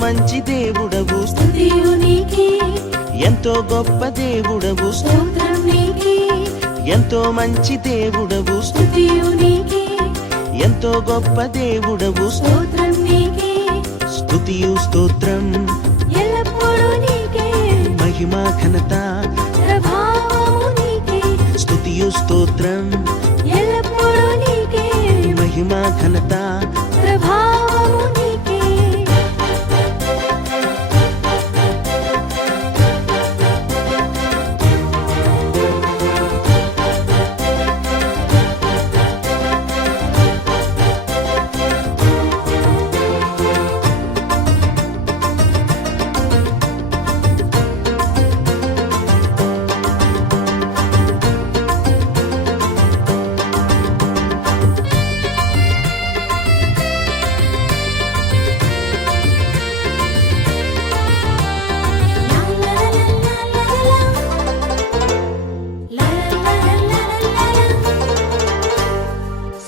మంచి దేవుడవు స్తుతియు నీకే, ఎంతో గొప్ప దేవుడవు స్తోత్రం నీకే, ఎంతో మంచి దేవుడవు స్తుతియు నీకే, ఎంతో గొప్ప దేవుడవు స్తోత్రం నీకే, స్తుతియు స్తోత్రం ఎల్లప్పుడూ నీకే, మహిమ ఘనత ప్రభావము నీకే, స్తుతియు స్తోత్రం ఎల్లప్పుడూ నీకే, మహిమ ఘనత ప్రభావము నీకే.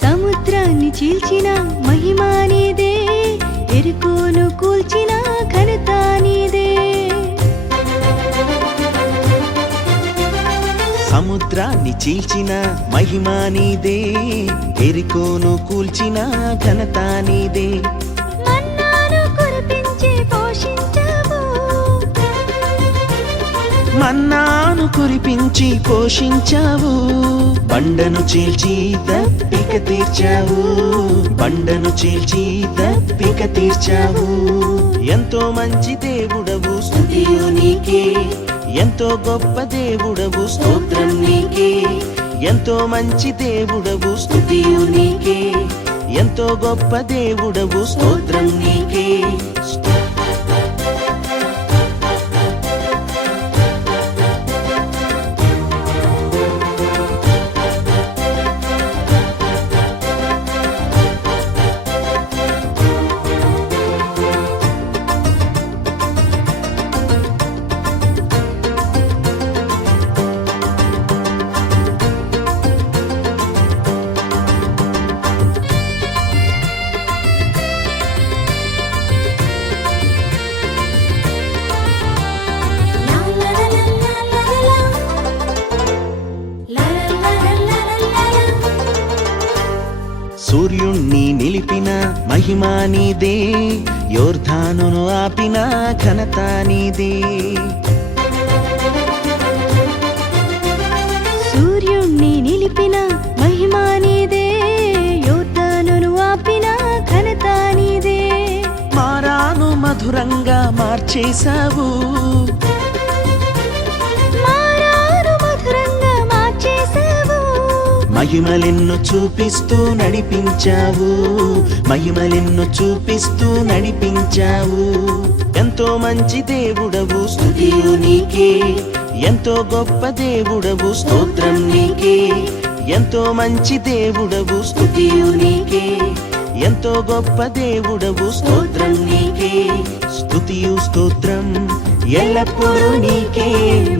సముద్రాన్ని చీల్చిన మహిమా నీదే, ఎరుకోను కూల్చిన ఘనత నీదే. సముద్రాన్ని చీల్చిన మహిమ నీదే ఎరికోను కూల్చిన ఘనత నీదే మన్నాను కురిపించి పోషించావు, మన్నాను కురిపించి పోషించావు బండను చీల్చి దప్పిక తీర్చావు బండను చీల్చి దప్పిక తీర్చావు ఎంతో మంచి దేవుడవు స్తుతియు నీకే ఎంతో గొప్ప దేవుడవు స్తోత్రం నీకే ఎంతో మంచి దేవుడవు స్తుతియు నీకే ఎంతో గొప్ప దేవుడవు స్తోత్రం నీకే సూర్యుణ్ణి నిలిపిన మహిమా నీదే యోర్ధానును ఆపిన ఘనత నీదే సూర్యుణ్ణి నిలిపిన మహిమా నీదే, యోర్దానును ఆపిన ఘనత నీదే. మారాను మధురంగా మార్చేశావు మారాను మధురంగా మార్చేశావు, మహిమలెన్ను చూపిస్తూ నడిపించావు మహిమలెన్ను చూపిస్తూ నడిపించావు ఎంతో మంచి దేవుడవు స్తుతియు నీకే ఎంతో గొప్ప దేవుడవు స్తోత్రం నీకే ఎంతో మంచి దేవుడవు స్తుతియు నీకే ఎంతో గొప్ప దేవుడవు స్తోత్రం నీకే స్తుతియు స్తోత్రం ఎల్లప్పుడూ నీకే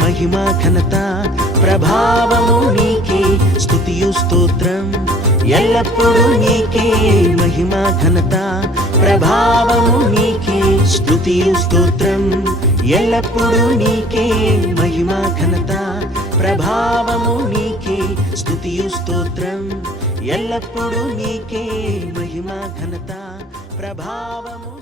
మహిమ ఘనత ప్రభావము నీకే స్తుతియు స్తోత్రం ఎల్లప్పుడూ నీకే మహిమ ఘనత ప్రభావము నీకే స్తుతియు స్తోత్రం ఎల్లప్పుడూ నీకే మహిమ ఘనత ప్రభావము నీకే స్తుతియు స్తోత్రం ఎల్లప్పుడూ నీకే మహిమ ఘనత ప్రభావము